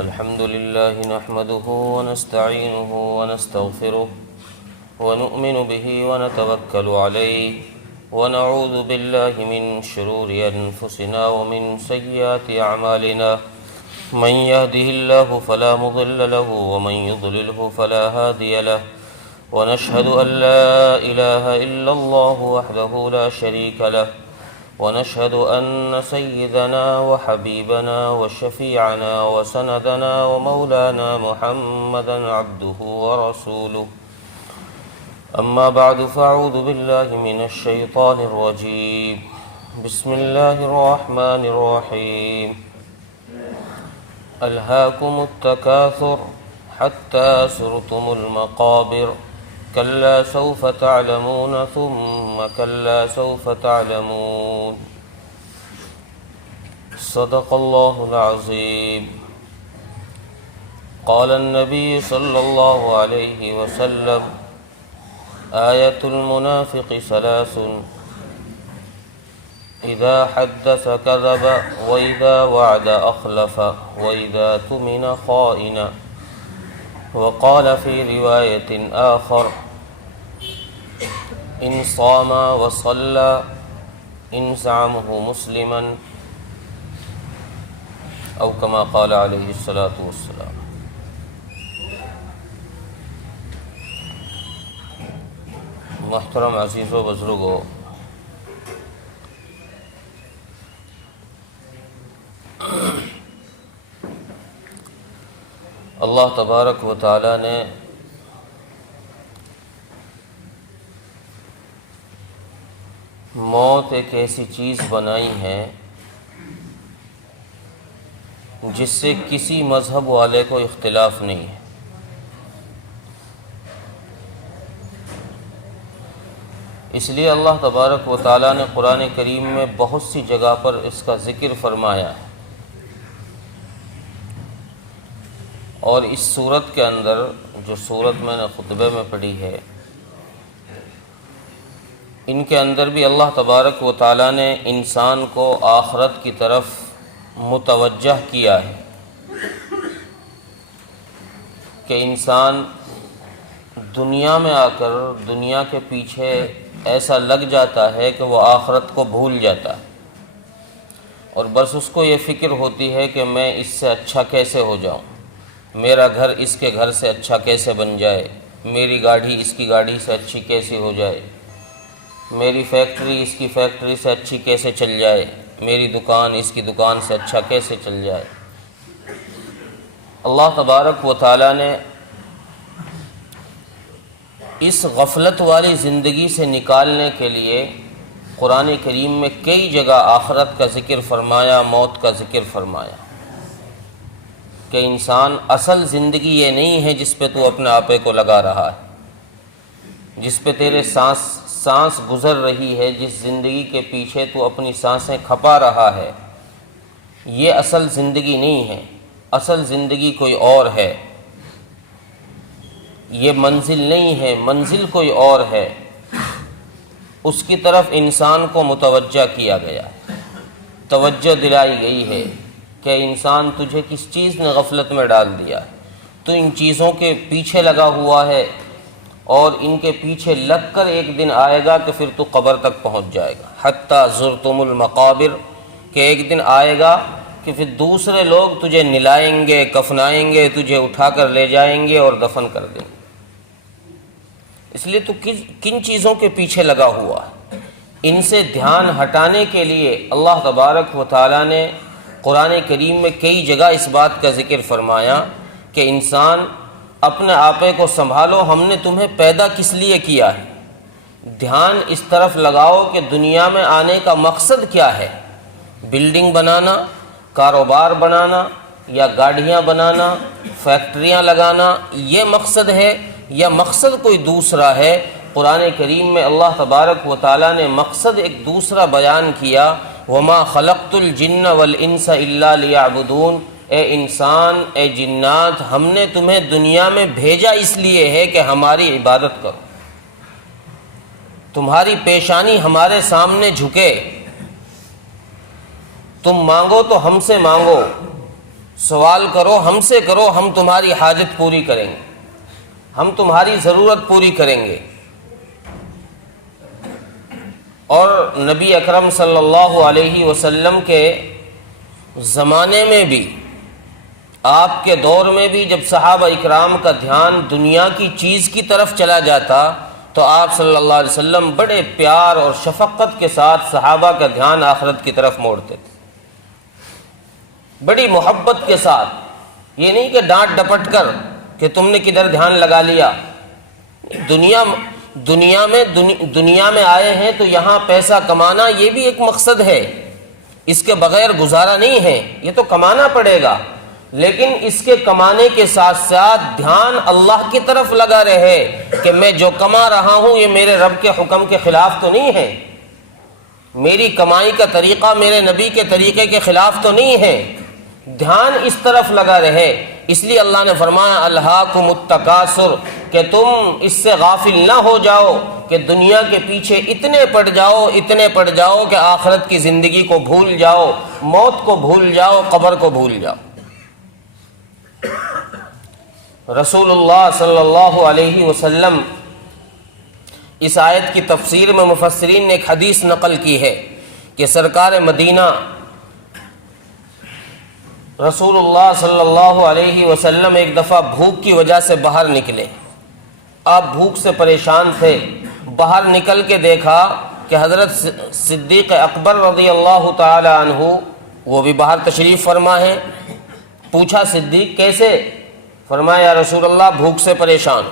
الحمد لله نحمده ونستعينه ونستغفره ونؤمن به ونتوكل عليه ونعوذ بالله من شرور أنفسنا ومن سيئات أعمالنا من يهده الله فلا مضل له ومن يضلله فلا هادي له ونشهد أن لا إله إلا الله وحده لا شريك له ونشهد أن سيدنا وحبيبنا وشفيعنا وسندنا ومولانا محمدا عبده ورسوله أما بعد فأعوذ بالله من الشيطان الرجيم بسم الله الرحمن الرحيم ألهاكم التكاثر حتى زرتم المقابر كلا سوف تعلمون ثم كلا سوف تعلمون صدق الله العظيم قال النبي صلى الله عليه وسلم آية المنافق ثلاث إذا حدث كذب وإذا وعد أخلف وإذا اؤتمن خائن وقال في رواية آخر إن صام وصلى إن زعمه مسلما أو كما قال عليه الصلاة والسلام۔ محترم عزیز و بزرگو، اللہ تبارک و تعالی نے موت ایک ایسی چیز بنائی ہے جس سے کسی مذہب والے کو اختلاف نہیں ہے۔ اس لیے اللہ تبارک و تعالی نے قرآن کریم میں بہت سی جگہ پر اس کا ذکر فرمایا ہے، اور اس صورت کے اندر جو صورت میں نے خطبے میں پڑھی ہے، ان کے اندر بھی اللہ تبارک و تعالی نے انسان کو آخرت کی طرف متوجہ کیا ہے کہ انسان دنیا میں آ کر دنیا کے پیچھے ایسا لگ جاتا ہے کہ وہ آخرت کو بھول جاتا ہے، اور بس اس کو یہ فکر ہوتی ہے کہ میں اس سے اچھا کیسے ہو جاؤں، میرا گھر اس کے گھر سے اچھا کیسے بن جائے، میری گاڑی اس کی گاڑی سے اچھی کیسی ہو جائے، میری فیکٹری اس کی فیکٹری سے اچھی کیسے چل جائے، میری دکان اس کی دکان سے اچھا کیسے چل جائے۔ اللہ تبارک و تعالی نے اس غفلت والی زندگی سے نکالنے کے لیے قرآن کریم میں کئی جگہ آخرت کا ذکر فرمایا، موت کا ذکر فرمایا کہ انسان اصل زندگی یہ نہیں ہے جس پہ تو اپنے آپے کو لگا رہا ہے، جس پہ تیرے سانس گزر رہی ہے، جس زندگی کے پیچھے تو اپنی سانسیں کھپا رہا ہے، یہ اصل زندگی نہیں ہے۔ اصل زندگی کوئی اور ہے، یہ منزل نہیں ہے، منزل کوئی اور ہے۔ اس کی طرف انسان کو متوجہ کیا گیا ہے، توجہ دلائی گئی ہے کہ انسان تجھے کس چیز نے غفلت میں ڈال دیا ہے، تو ان چیزوں کے پیچھے لگا ہوا ہے، اور ان کے پیچھے لگ کر ایک دن آئے گا کہ پھر تو قبر تک پہنچ جائے گا۔ حتیٰ زرتم المقابر، کہ ایک دن آئے گا کہ پھر دوسرے لوگ تجھے نلائیں گے، کفنائیں گے، تجھے اٹھا کر لے جائیں گے اور دفن کر دیں گے۔ اس لیے تو کن چیزوں کے پیچھے لگا ہوا ہے؟ ان سے دھیان ہٹانے کے لیے اللہ تبارک و تعالی نے قرآن کریم میں کئی جگہ اس بات کا ذکر فرمایا کہ انسان اپنے آپے کو سنبھالو، ہم نے تمہیں پیدا کس لیے کیا ہے۔ دھیان اس طرف لگاؤ کہ دنیا میں آنے کا مقصد کیا ہے۔ بلڈنگ بنانا، کاروبار بنانا، یا گاڑیاں بنانا، فیکٹریاں لگانا، یہ مقصد ہے یا مقصد کوئی دوسرا ہے؟ قرآن کریم میں اللہ تبارک و تعالی نے مقصد ایک دوسرا بیان کیا، وَمَا خَلَقْتُ الْجِنَّ وَالْإِنسَ إِلَّا لِيَعْبُدُونَ، اے انسان، اے جنات، ہم نے تمہیں دنیا میں بھیجا اس لیے ہے کہ ہماری عبادت کرو، تمہاری پیشانی ہمارے سامنے جھکے، تم مانگو تو ہم سے مانگو، سوال کرو ہم سے کرو، ہم تمہاری حاجت پوری کریں گے، ہم تمہاری ضرورت پوری کریں گے۔ اور نبی اکرم صلی اللہ علیہ وسلم کے زمانے میں بھی، آپ کے دور میں بھی، جب صحابہ اکرام کا دھیان دنیا کی چیز کی طرف چلا جاتا تو آپ صلی اللہ علیہ وسلم بڑے پیار اور شفقت کے ساتھ صحابہ کا دھیان آخرت کی طرف موڑتے تھے، بڑی محبت کے ساتھ۔ یہ نہیں کہ ڈانٹ ڈپٹ کر کہ تم نے کدھر دھیان لگا لیا۔ دنیا میں آئے ہیں تو یہاں پیسہ کمانا یہ بھی ایک مقصد ہے، اس کے بغیر گزارا نہیں ہے، یہ تو کمانا پڑے گا، لیکن اس کے کمانے کے ساتھ ساتھ دھیان اللہ کی طرف لگا رہے کہ میں جو کما رہا ہوں یہ میرے رب کے حکم کے خلاف تو نہیں ہے، میری کمائی کا طریقہ میرے نبی کے طریقے کے خلاف تو نہیں ہے، دھیان اس طرف لگا رہے۔ اس لیے اللہ نے فرمایا الہاکم التکاثر، کہ تم اس سے غافل نہ ہو جاؤ کہ دنیا کے پیچھے اتنے پڑ جاؤ کہ آخرت کی زندگی کو بھول جاؤ، موت کو بھول جاؤ، قبر کو بھول جاؤ۔ رسول اللہ صلی اللہ علیہ وسلم اس آیت کی تفسیر میں مفسرین نے ایک حدیث نقل کی ہے کہ سرکار مدینہ رسول اللہ صلی اللہ علیہ وسلم ایک دفعہ بھوک کی وجہ سے باہر نکلے۔ آپ بھوک سے پریشان تھے، باہر نکل کے دیکھا کہ حضرت صدیق اکبر رضی اللہ تعالی عنہ وہ بھی باہر تشریف فرما ہے۔ پوچھا صدیق کیسے؟ فرمایا یا رسول اللہ بھوک سے پریشان،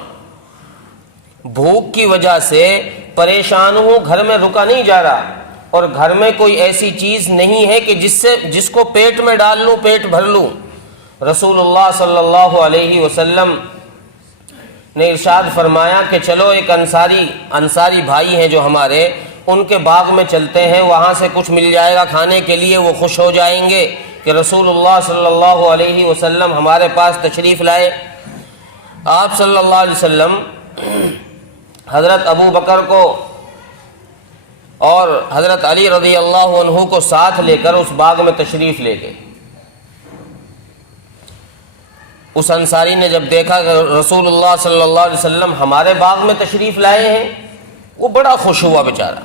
بھوک کی وجہ سے پریشان ہوں، گھر میں رکا نہیں جا رہا، اور گھر میں کوئی ایسی چیز نہیں ہے کہ جس کو پیٹ میں ڈال لوں، پیٹ بھر لوں۔ رسول اللہ صلی اللہ علیہ وسلم نے ارشاد فرمایا کہ چلو ایک انصاری بھائی ہیں جو ہمارے، ان کے باغ میں چلتے ہیں، وہاں سے کچھ مل جائے گا کھانے کے لیے، وہ خوش ہو جائیں گے کہ رسول اللہ صلی اللہ علیہ وسلم ہمارے پاس تشریف لائے۔ آپ صلی اللہ علیہ وسلم حضرت ابو بکر کو اور حضرت علی رضی اللہ عنہ کو ساتھ لے کر اس باغ میں تشریف لے گئے۔ اس انصاری نے جب دیکھا کہ رسول اللہ صلی اللہ علیہ وسلم ہمارے باغ میں تشریف لائے ہیں، وہ بڑا خوش ہوا بیچارہ۔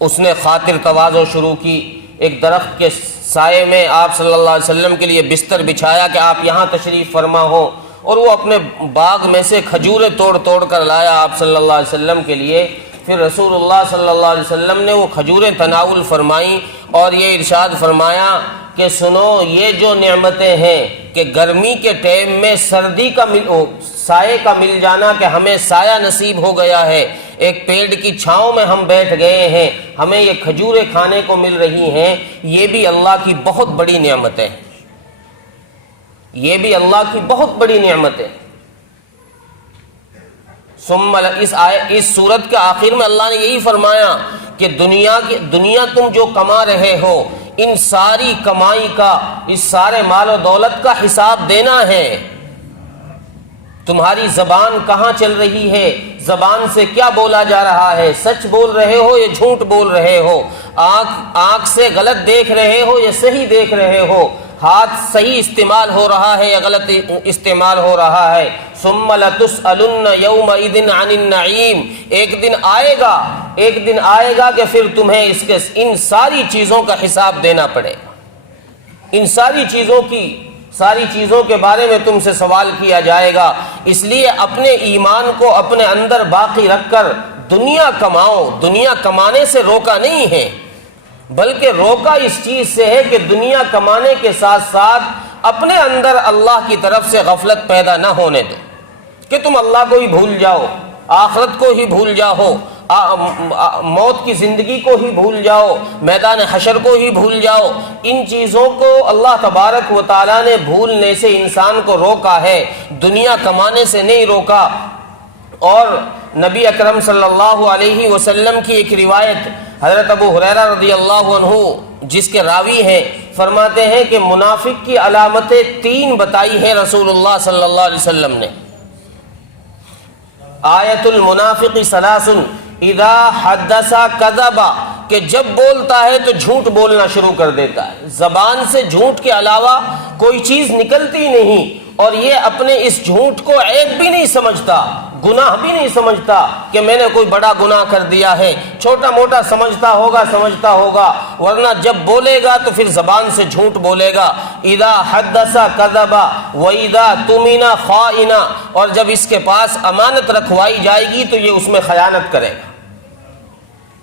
اس نے خاطر تواضع شروع کی، ایک درخت کے سائے میں آپ صلی اللہ علیہ وسلم کے لیے بستر بچھایا کہ آپ یہاں تشریف فرما ہو، اور وہ اپنے باغ میں سے کھجوریں توڑ کر لایا آپ صلی اللہ علیہ وسلم کے لیے۔ پھر رسول اللہ صلی اللہ علیہ وسلم نے وہ کھجوریں تناول فرمائیں اور یہ ارشاد فرمایا کہ سنو، یہ جو نعمتیں ہیں کہ گرمی کے ٹائم میں سردی کا سائے کا مل جانا، کہ ہمیں سایہ نصیب ہو گیا ہے، ایک پیڑ کی چھاؤں میں ہم بیٹھ گئے ہیں، ہمیں یہ کھجوریں کھانے کو مل رہی ہیں، یہ بھی اللہ کی بہت بڑی نعمتیں، یہ بھی اللہ کی بہت بڑی نعمتیں۔ اس سورت کے آخر میں اللہ نے یہی فرمایا کہ دنیا تم جو کما رہے ہو، ان ساری کمائی کا، اس سارے مال و دولت کا حساب دینا ہے۔ تمہاری زبان کہاں چل رہی ہے، زبان سے کیا بولا جا رہا ہے، سچ بول رہے ہو یا جھوٹ بول رہے ہو، آنکھ سے غلط دیکھ رہے ہو یا صحیح دیکھ رہے ہو، ہاتھ صحیح استعمال ہو رہا ہے یا غلط استعمال ہو رہا ہے۔ ثم لتسألن یومئذ عن النعیم، ایک دن آئے گا کہ پھر تمہیں ان ساری چیزوں کا حساب دینا پڑے گا، ان ساری چیزوں کے بارے میں تم سے سوال کیا جائے گا۔ اس لیے اپنے ایمان کو اپنے اندر باقی رکھ کر دنیا کماؤ، دنیا کمانے سے روکا نہیں ہے، بلکہ روکا اس چیز سے ہے کہ دنیا کمانے کے ساتھ ساتھ اپنے اندر اللہ کی طرف سے غفلت پیدا نہ ہونے دو، کہ تم اللہ کو ہی بھول جاؤ، آخرت کو ہی بھول جاؤ، موت کی زندگی کو ہی بھول جاؤ، میدان حشر کو ہی بھول جاؤ۔ ان چیزوں کو اللہ تبارک و تعالیٰ نے بھولنے سے انسان کو روکا ہے، دنیا کمانے سے نہیں روکا۔ اور نبی اکرم صلی اللہ علیہ وسلم کی ایک روایت حضرت ابو ہریرہ رضی اللہ عنہ جس کے راوی ہیں، فرماتے ہیں کہ منافق کی علامتیں 3 بتائی ہیں رسول اللہ صلی اللہ علیہ وسلم نے۔ آیت المنافق 3، اذا حدث کذب، کہ جب بولتا ہے تو جھوٹ بولنا شروع کر دیتا ہے، زبان سے جھوٹ کے علاوہ کوئی چیز نکلتی نہیں، اور یہ اپنے اس جھوٹ کو عیب بھی نہیں سمجھتا، گناہ بھی نہیں سمجھتا کہ میں نے کوئی بڑا گناہ کر دیا ہے، چھوٹا موٹا سمجھتا ہوگا، ورنہ جب بولے گا تو پھر زبان سے جھوٹ بولے گا۔ اذا حدث کذب واذا اؤتمن خائن، اور جب اس کے پاس امانت رکھوائی جائے گی تو یہ اس میں خیانت کرے گا،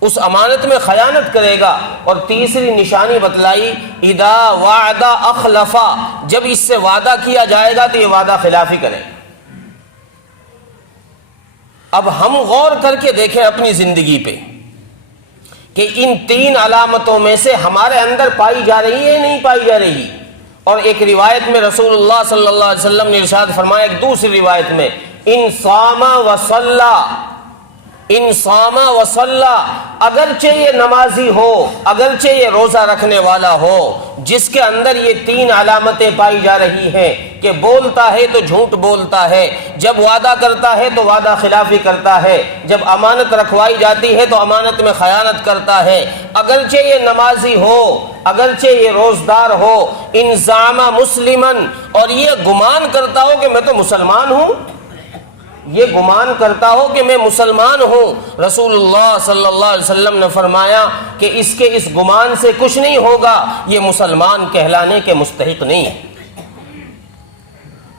اس امانت میں خیانت کرے گا۔ اور تیسری نشانی بتلائی اذا وعد اخلف، جب اس سے وعدہ کیا جائے گا تو یہ وعدہ خلافی کرے گا۔ اب ہم غور کر کے دیکھیں اپنی زندگی پہ کہ ان تین علامتوں میں سے ہمارے اندر پائی جا رہی ہے نہیں پائی جا رہی۔ اور ایک روایت میں رسول اللہ صلی اللہ علیہ وسلم نے ارشاد فرمایا، ایک دوسری روایت میں، ان صام و صلی، اگرچہ یہ نمازی ہو، اگرچہ یہ روزہ رکھنے والا ہو، جس کے اندر یہ تین علامتیں پائی جا رہی ہیں کہ بولتا ہے تو جھوٹ بولتا ہے، جب وعدہ کرتا ہے تو وعدہ خلافی کرتا ہے، جب امانت رکھوائی جاتی ہے تو امانت میں خیانت کرتا ہے، اگرچہ یہ نمازی ہو، اگرچہ یہ روزدار ہو، ان زعم مسلمن، اور یہ گمان کرتا ہو کہ میں تو مسلمان ہوں، یہ گمان کرتا ہو کہ میں مسلمان ہوں۔ رسول اللہ صلی اللہ علیہ وسلم نے فرمایا کہ اس کے اس گمان سے کچھ نہیں ہوگا، یہ مسلمان کہلانے کے مستحق نہیں ہے،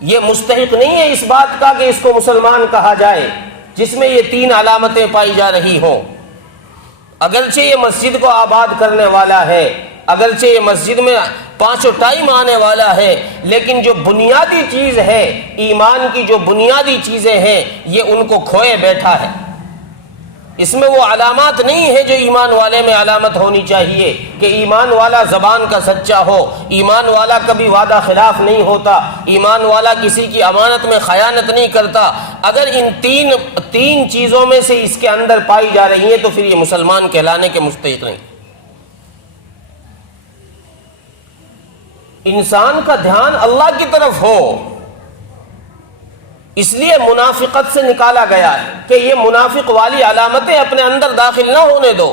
یہ مستحق نہیں ہے اس بات کا کہ اس کو مسلمان کہا جائے جس میں یہ تین علامتیں پائی جا رہی ہوں۔ اگرچہ یہ مسجد کو آباد کرنے والا ہے، اگرچہ یہ مسجد میں پانچوں ٹائم آنے والا ہے، لیکن جو بنیادی چیز ہے، ایمان کی جو بنیادی چیزیں ہیں، یہ ان کو کھوئے بیٹھا ہے، اس میں وہ علامات نہیں ہے جو ایمان والے میں علامت ہونی چاہیے کہ ایمان والا زبان کا سچا ہو، ایمان والا کبھی وعدہ خلاف نہیں ہوتا، ایمان والا کسی کی امانت میں خیانت نہیں کرتا۔ اگر ان تین چیزوں میں سے اس کے اندر پائی جا رہی ہیں تو پھر یہ مسلمان کہلانے کے مستحق نہیں۔ انسان کا دھیان اللہ کی طرف ہو، اس لیے منافقت سے نکالا گیا ہے کہ یہ منافق والی علامتیں اپنے اندر داخل نہ ہونے دو۔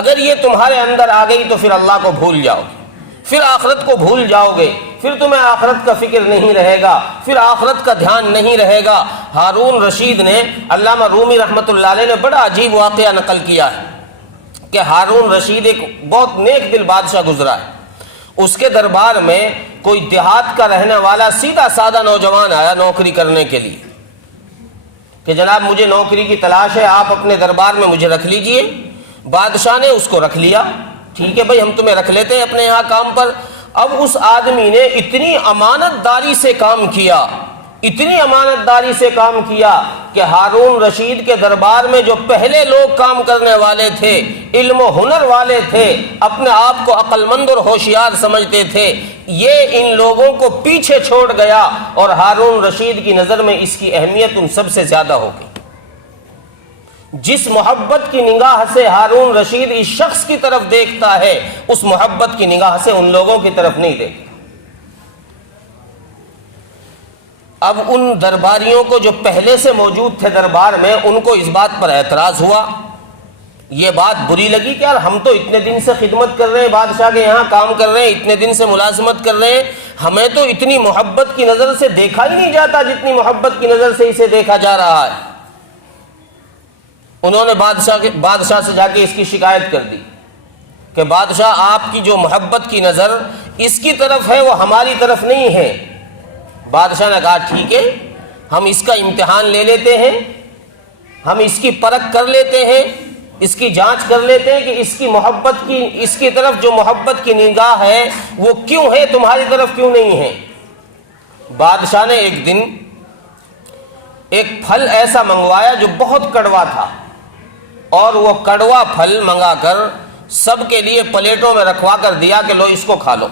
اگر یہ تمہارے اندر آ گئی تو پھر اللہ کو بھول جاؤ گے، پھر آخرت کو بھول جاؤ گے، پھر تمہیں آخرت کا فکر نہیں رہے گا، پھر آخرت کا دھیان نہیں رہے گا۔ ہارون رشید نے، علامہ رومی رحمۃ اللہ علیہ نے بڑا عجیب واقعہ نقل کیا ہے کہ ہارون رشید ایک بہت نیک دل بادشاہ گزرا ہے، اس کے دربار میں کوئی دیہات کا رہنے والا سیدھا سادہ نوجوان آیا نوکری کرنے کے لیے کہ جناب مجھے نوکری کی تلاش ہے، آپ اپنے دربار میں مجھے رکھ لیجئے۔ بادشاہ نے اس کو رکھ لیا، ٹھیک ہے بھائی ہم تمہیں رکھ لیتے ہیں اپنے یہاں کام پر۔ اب اس آدمی نے اتنی امانت داری سے کام کیا، اتنی امانت داری سے کام کیا کہ ہارون رشید کے دربار میں جو پہلے لوگ کام کرنے والے تھے، علم و ہنر والے تھے، اپنے آپ کو عقل مند اور ہوشیار سمجھتے تھے، یہ ان لوگوں کو پیچھے چھوڑ گیا اور ہارون رشید کی نظر میں اس کی اہمیت ان سب سے زیادہ ہو گئی۔ جس محبت کی نگاہ سے ہارون رشید اس شخص کی طرف دیکھتا ہے، اس محبت کی نگاہ سے ان لوگوں کی طرف نہیں دیکھتا۔ اب ان درباریوں کو جو پہلے سے موجود تھے دربار میں، ان کو اس بات پر اعتراض ہوا، یہ بات بری لگی کہ یار ہم تو اتنے دن سے خدمت کر رہے ہیں، بادشاہ کے یہاں کام کر رہے ہیں، اتنے دن سے ملازمت کر رہے ہیں، ہمیں تو اتنی محبت کی نظر سے دیکھا ہی نہیں جاتا جتنی محبت کی نظر سے اسے دیکھا جا رہا ہے۔ انہوں نے بادشاہ سے جا کے اس کی شکایت کر دی کہ بادشاہ آپ کی جو محبت کی نظر اس کی طرف ہے وہ ہماری طرف نہیں ہے۔ بادشاہ نے کہا ٹھیک ہے، ہم اس کا امتحان لے لیتے ہیں، ہم اس کی پرکھ کر لیتے ہیں، اس کی جانچ کر لیتے ہیں کہ اس کی طرف جو محبت کی نگاہ ہے وہ کیوں ہے، تمہاری طرف کیوں نہیں ہے۔ بادشاہ نے ایک دن ایک پھل ایسا منگوایا جو بہت کڑوا تھا، اور وہ کڑوا پھل منگا کر سب کے لیے پلیٹوں میں رکھوا کر دیا کہ لو اس کو کھا لو۔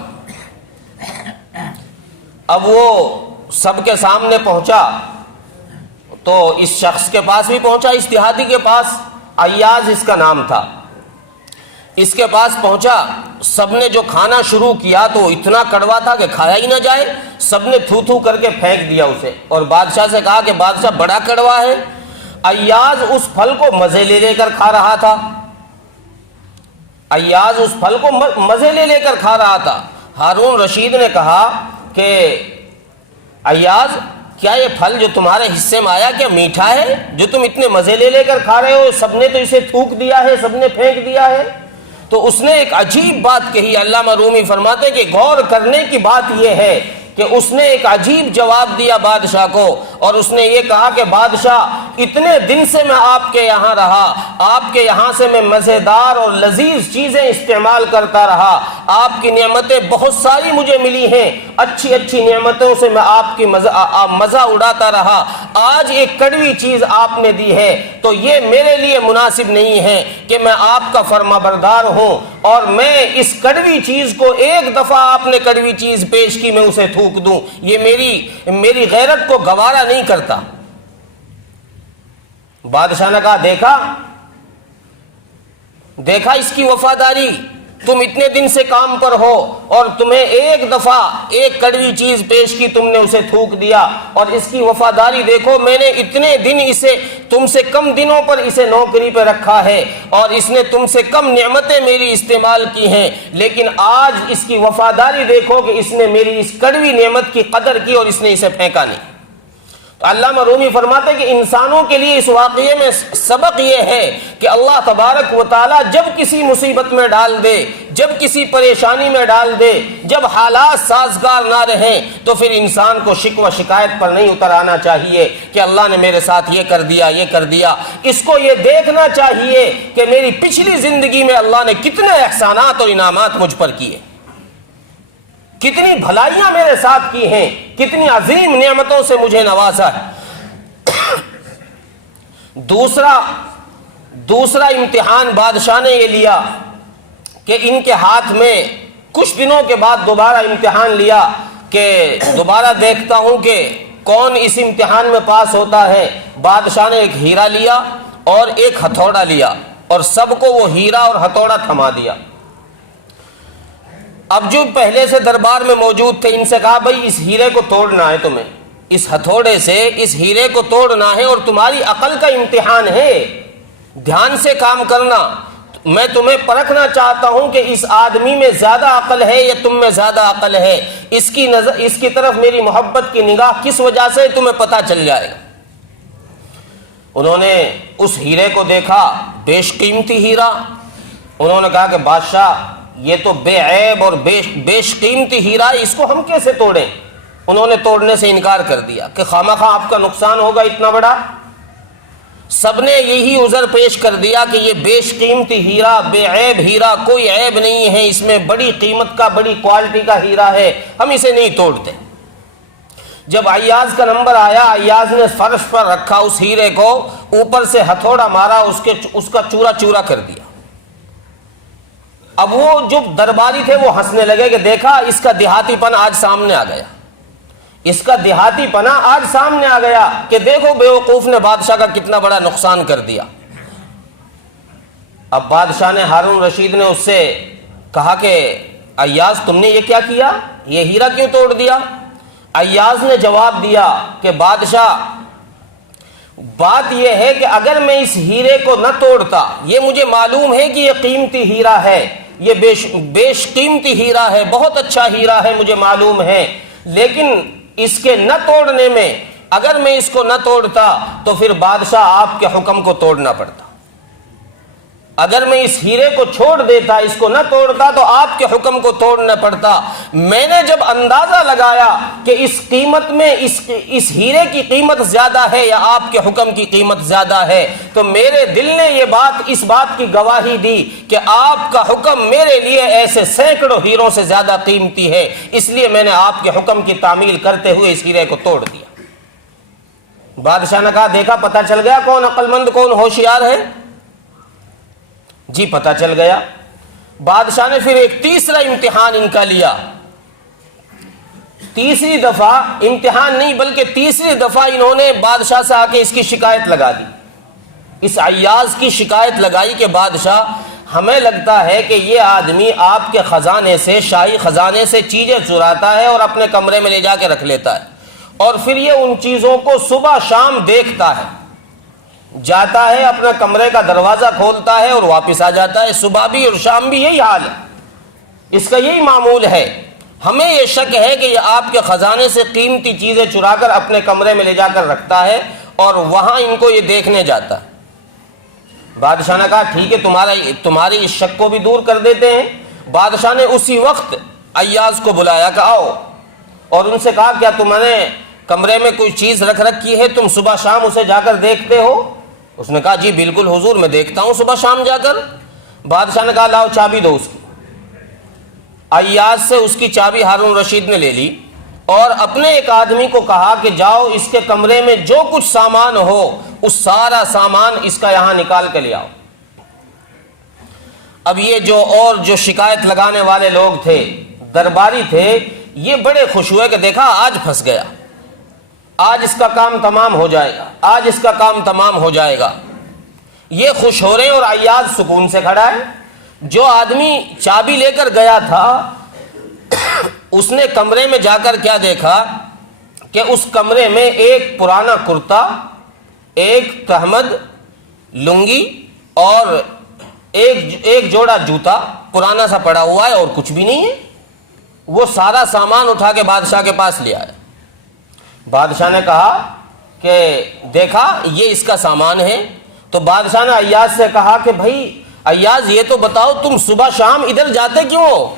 اب وہ سب کے سامنے پہنچا تو اس شخص کے پاس بھی پہنچا، اس دیہاتی کے پاس، ایاز اس کا نام تھا، اس کے پاس پہنچا، سب نے جو کھانا شروع کیا تو وہ اتنا کڑوا تھا کہ کھایا ہی نہ جائے، سب نے تھو تھو کر کے پھینک دیا اسے، اور بادشاہ سے کہا کہ بادشاہ بڑا کڑوا ہے۔ ایاز اس پھل کو مزے لے لے کر کھا رہا تھا، ایاز اس پھل کو مزے لے لے کر کھا رہا تھا۔ ہارون رشید نے کہا کہ ایاز کیا یہ پھل جو تمہارے حصے میں آیا کیا میٹھا ہے جو تم اتنے مزے لے لے کر کھا رہے ہو؟ سب نے تو اسے تھوک دیا ہے، سب نے پھینک دیا ہے۔ تو اس نے ایک عجیب بات کہی، علامہ رومی فرماتے کہ غور کرنے کی بات یہ ہے کہ اس نے ایک عجیب جواب دیا بادشاہ کو، اور اس نے یہ کہا کہ بادشاہ اتنے دن سے میں آپ کے یہاں رہا، آپ کے یہاں سے میں مزیدار اور لذیذ چیزیں استعمال کرتا رہا، آپ کی نعمتیں بہت ساری مجھے ملی ہیں، اچھی اچھی نعمتوں سے میں آپ کی مزہ اڑاتا رہا، آج ایک کڑوی چیز آپ نے دی ہے تو یہ میرے لیے مناسب نہیں ہے کہ میں آپ کا فرما بردار ہوں، اور میں اس کڑوی چیز کو ایک دفعہ آپ نے کڑوی چیز پیش کی میں اسے تھوک دوں، یہ میری غیرت کو گوارا نہیں کرتا۔ بادشاہ نے کہا دیکھا اس کی وفاداری، تم اتنے دن سے کام پر ہو اور تمہیں ایک دفعہ ایک کڑوی چیز پیش کی تم نے اسے تھوک دیا، اور اس کی وفاداری دیکھو، میں نے اتنے دن اسے تم سے کم دنوں پر اسے نوکری پہ رکھا ہے اور اس نے تم سے کم نعمتیں میری استعمال کی ہیں، لیکن آج اس کی وفاداری دیکھو کہ اس نے میری اس کڑوی نعمت کی قدر کی اور اس نے اسے پھینکا نہیں۔ تو علامہ رومی فرماتے کہ انسانوں کے لیے اس واقعے میں سبق یہ ہے کہ اللہ تبارک و تعالیٰ جب کسی مصیبت میں ڈال دے، جب کسی پریشانی میں ڈال دے، جب حالات سازگار نہ رہیں تو پھر انسان کو شکوہ شکایت پر نہیں اتر آنا چاہیے کہ اللہ نے میرے ساتھ یہ کر دیا۔ اس کو یہ دیکھنا چاہیے کہ میری پچھلی زندگی میں اللہ نے کتنے احسانات اور انعامات مجھ پر کیے، کتنی بھلائیاں میرے ساتھ کی ہیں، کتنی عظیم نعمتوں سے مجھے نوازا ہے۔ دوسرا امتحان بادشاہ نے یہ لیا کہ ان کے ہاتھ میں کچھ دنوں کے بعد دوبارہ امتحان لیا کہ دوبارہ دیکھتا ہوں کہ کون اس امتحان میں پاس ہوتا ہے۔ بادشاہ نے ایک ہیرا لیا اور ایک ہتھوڑا لیا اور سب کو وہ ہیرا اور ہتھوڑا تھما دیا۔ اب جو پہلے سے دربار میں موجود تھے ان سے کہا بھائی اس ہیرے کو توڑنا ہے، تمہیں اس ہتھوڑے سے اس ہیرے کو توڑنا ہے اور تمہاری عقل کا امتحان ہے، دھیان سے کام کرنا۔ میں تمہیں پرکھنا چاہتا ہوں کہ اس آدمی میں زیادہ عقل ہے یا تم میں زیادہ عقل ہے، اس کی طرف میری محبت کی نگاہ کس وجہ سے تمہیں پتہ چل جائے گا۔ انہوں نے اس ہیرے کو دیکھا، بیش قیمتی ہیرا۔ انہوں نے کہا کہ بادشاہ یہ تو بے عیب اور بیش قیمتی ہیرا ہے، اس کو ہم کیسے توڑیں؟ انہوں نے توڑنے سے انکار کر دیا کہ خامخواہ آپ کا نقصان ہوگا اتنا بڑا۔ سب نے یہی عذر پیش کر دیا کہ یہ بیش قیمتی ہیرا، بے عیب ہیرا، کوئی عیب نہیں ہے، اس میں بڑی قیمت کا، بڑی کوالٹی کا ہیرا ہے، ہم اسے نہیں توڑتے۔ جب ایاز کا نمبر آیا، ایاز نے فرش پر رکھا اس ہیرے کو، اوپر سے ہتھوڑا مارا، اس کا چورا چورا کر دیا۔ اب وہ جو درباری تھے وہ ہنسنے لگے کہ دیکھا اس کا دیہاتی پن آج سامنے آ گیا، اس کا دیہاتی پنا آج سامنے آ گیا کہ دیکھو بیوقوف نے بادشاہ کا کتنا بڑا نقصان کر دیا۔ اب بادشاہ نے، ہارون رشید نے اس سے کہا کہ ایاز تم نے یہ کیا کیا، یہ ہیرا کیوں توڑ دیا؟ ایاز نے جواب دیا کہ بادشاہ بات یہ ہے کہ اگر میں اس ہیرے کو نہ توڑتا، یہ مجھے معلوم ہے کہ یہ قیمتی ہیرا ہے، یہ بیش قیمتی ہیرا ہے، بہت اچھا ہیرا ہے، مجھے معلوم ہے، لیکن اس کے نہ توڑنے میں، اگر میں اس کو نہ توڑتا تو پھر بادشاہ آپ کے حکم کو توڑنا پڑتا، اگر میں اس ہیرے کو چھوڑ دیتا، اس کو نہ توڑتا تو آپ کے حکم کو توڑنا پڑتا۔ میں نے جب اندازہ لگایا کہ اس قیمت میں اس ہیرے کی قیمت زیادہ ہے یا آپ کے حکم کی قیمت زیادہ ہے، تو میرے دل نے اس بات کی گواہی دی کہ آپ کا حکم میرے لیے ایسے سینکڑوں ہیروں سے زیادہ قیمتی ہے، اس لیے میں نے آپ کے حکم کی تعمیل کرتے ہوئے اس ہیرے کو توڑ دیا۔ بادشاہ نے کہا دیکھا پتہ چل گیا کون عقل مند کون ہوشیار ہے؟ جی پتہ چل گیا۔ بادشاہ نے پھر ایک تیسرا امتحان ان کا لیا، تیسری دفعہ امتحان نہیں بلکہ تیسری دفعہ انہوں نے بادشاہ سے آ کے اس کی شکایت لگا دی، اس ایاز کی شکایت لگائی کہ بادشاہ ہمیں لگتا ہے کہ یہ آدمی آپ کے خزانے سے، شاہی خزانے سے چیزیں چراتا ہے اور اپنے کمرے میں لے جا کے رکھ لیتا ہے، اور پھر یہ ان چیزوں کو صبح شام دیکھتا ہے، جاتا ہے اپنا کمرے کا دروازہ کھولتا ہے اور واپس آ جاتا ہے، صبح بھی اور شام بھی یہی حال ہے، اس کا یہی معمول ہے۔ ہمیں یہ شک ہے کہ یہ آپ کے خزانے سے قیمتی چیزیں چرا کر اپنے کمرے میں لے جا کر رکھتا ہے اور وہاں ان کو یہ دیکھنے جاتا ہے۔ بادشاہ نے کہا ٹھیک ہے، تمہاری اس شک کو بھی دور کر دیتے ہیں۔ بادشاہ نے اسی وقت ایاز کو بلایا کہ آؤ، اور ان سے کہا کیا تم نے کمرے میں کوئی چیز رکھ رکھی ہے، تم صبح شام اسے جا کر دیکھتے ہو؟ اس نے کہا جی بالکل حضور، میں دیکھتا ہوں صبح شام جا کر۔ بادشاہ نے کہا لاؤ چابی دو اس کی۔ ایاز سے اس کی چابی ہارون رشید نے لے لی اور اپنے ایک آدمی کو کہا کہ جاؤ اس کے کمرے میں جو کچھ سامان ہو اس سارا سامان اس کا یہاں نکال کے لے آؤ۔ اب یہ جو شکایت لگانے والے لوگ تھے، درباری تھے، یہ بڑے خوش ہوئے کہ دیکھا آج پھنس گیا، آج اس کا کام تمام ہو جائے گا، آج اس کا کام تمام ہو جائے گا۔ یہ خوش ہو رہے ہیں اور ایاز سکون سے کھڑا ہے۔ جو آدمی چابی لے کر گیا تھا اس نے کمرے میں جا کر کیا دیکھا کہ اس کمرے میں ایک پرانا کرتا، ایک تہمد لنگی اور ایک جوڑا جوتا پرانا سا پڑا ہوا ہے اور کچھ بھی نہیں ہے۔ وہ سارا سامان اٹھا کے بادشاہ کے پاس لے آیا۔ بادشاہ نے کہا کہ دیکھا یہ اس کا سامان ہے۔ تو بادشاہ نے ایاز سے کہا کہ بھائی ایاز یہ تو بتاؤ تم صبح شام ادھر جاتے کیوں ہو؟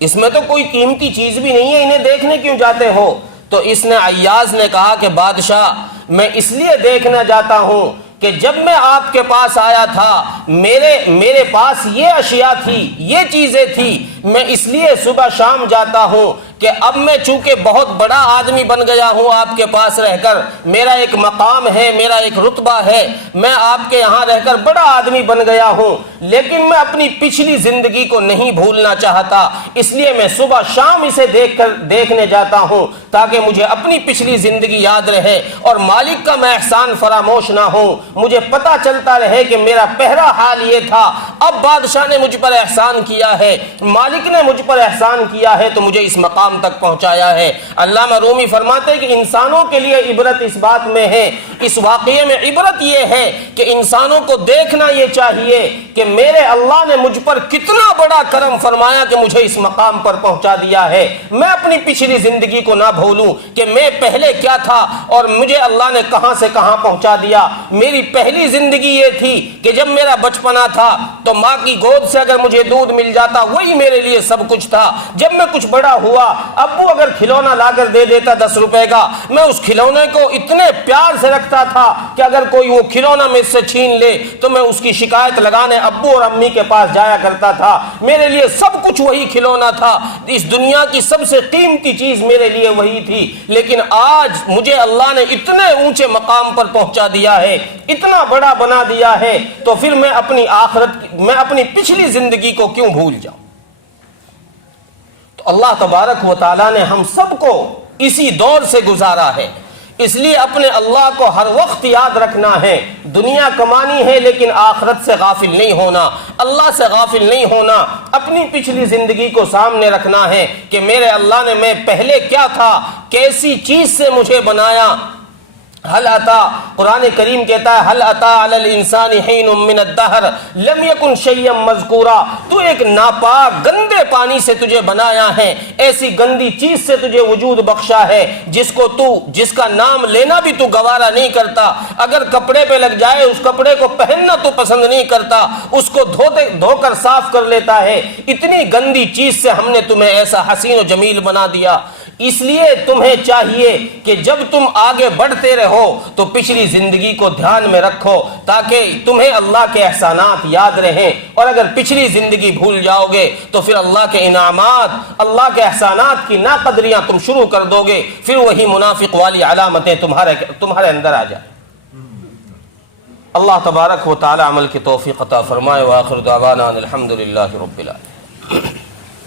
اس میں تو کوئی قیمتی چیز بھی نہیں ہے، انہیں دیکھنے کیوں جاتے ہو؟ تو ایاز نے کہا کہ بادشاہ میں اس لیے دیکھنا جاتا ہوں کہ جب میں آپ کے پاس آیا تھا میرے پاس یہ اشیاء تھی، یہ چیزیں تھی، میں اس لیے صبح شام جاتا ہوں کہ اب میں چونکہ بہت بڑا آدمی بن گیا ہوں آپ کے پاس رہ کر، میرا ایک مقام ہے، میرا ایک رتبہ ہے، میں آپ کے یہاں رہ کر بڑا آدمی بن گیا ہوں، لیکن میں اپنی پچھلی زندگی کو نہیں بھولنا چاہتا، اس لیے میں صبح شام اسے دیکھنے جاتا ہوں تاکہ مجھے اپنی پچھلی زندگی یاد رہے اور مالک کا میں احسان فراموش نہ ہوں، مجھے پتا چلتا رہے کہ میرا پہلا حال یہ تھا، اب بادشاہ نے مجھ پر احسان کیا ہے، مالک نے مجھ پر احسان کیا ہے تو مجھے اس مقام تک پہنچایا ہے۔ علامہ رومی فرماتے ہیں کہ انسانوں کے لیے عبرت اس بات میں ہے، اس واقعے میں عبرت یہ ہے کہ انسانوں کو دیکھنا یہ چاہیے کہ میرے اللہ نے مجھ پر کتنا بڑا کرم فرمایا کہ مجھے اس مقام پر پہنچا دیا ہے۔ میں اپنی پچھلی زندگی کو نہ بھولوں کہ میں پہلے کیا تھا اور مجھے اللہ نے کہاں سے کہاں پہنچا دیا۔ میری پہلی زندگی یہ تھی کہ جب میرا بچپنا تھا تو ماں کی گود سے اگر مجھے دودھ مل جاتا وہی میرے لیے سب کچھ تھا۔ جب میں کچھ بڑا ہوا، ابو اگر کھلونا لا کر دے دیتا 10 روپے کا، میں اس کھلونے کو اتنے پیار سے رکھتا تھا کہ اگر کوئی وہ کھلونا مجھ سے چھین لے تو میں اس کی شکایت لگانے ابو اور امی کے پاس جایا کرتا تھا۔ میرے لیے سب کچھ وہی کھلونا تھا، اس دنیا کی سب سے قیمتی چیز میرے لیے وہی تھی، لیکن آج مجھے اللہ نے اتنے اونچے مقام پر پہنچا دیا ہے، اتنا بڑا بنا دیا ہے، تو پھر میں اپنی پچھلی زندگی کو کیوں بھول جاؤں؟ تو اللہ تبارک و تعالیٰ نے ہم سب کو اسی دور سے گزارا ہے، اس لیے اپنے اللہ کو ہر وقت یاد رکھنا ہے۔ دنیا کمانی ہے لیکن آخرت سے غافل نہیں ہونا، اللہ سے غافل نہیں ہونا، اپنی پچھلی زندگی کو سامنے رکھنا ہے کہ میرے اللہ نے میں پہلے کیا تھا، کیسی چیز سے مجھے بنایا۔ حل عطا، قرآن کریم کہتا ہے حل عطا علی الانسان حین من الدہر لم یکن شیئا مذکورا، تو ایک ناپاک گندے پانی سے تجھے بنایا ہے، ایسی گندی چیز سے تجھے وجود بخشا ہے جس کا نام لینا بھی تو گوارا نہیں کرتا، اگر کپڑے پہ لگ جائے اس کپڑے کو پہننا تو پسند نہیں کرتا، اس کو دھو کر صاف کر لیتا ہے، اتنی گندی چیز سے ہم نے تمہیں ایسا حسین و جمیل بنا دیا۔ اس لیے تمہیں چاہیے کہ جب تم آگے بڑھتے رہو تو پچھلی زندگی کو دھیان میں رکھو تاکہ تمہیں اللہ کے احسانات یاد رہیں، اور اگر پچھلی زندگی بھول جاؤ گے تو پھر اللہ کے انعامات، اللہ کے احسانات کی ناقدریاں تم شروع کر دو گے، پھر وہی منافق والی علامتیں تمہارے اندر آ جائیں۔ اللہ تبارک و تعالی عمل کی توفیق عطا فرمائے، وآخر دعوانا الحمدللہ رب العالمین۔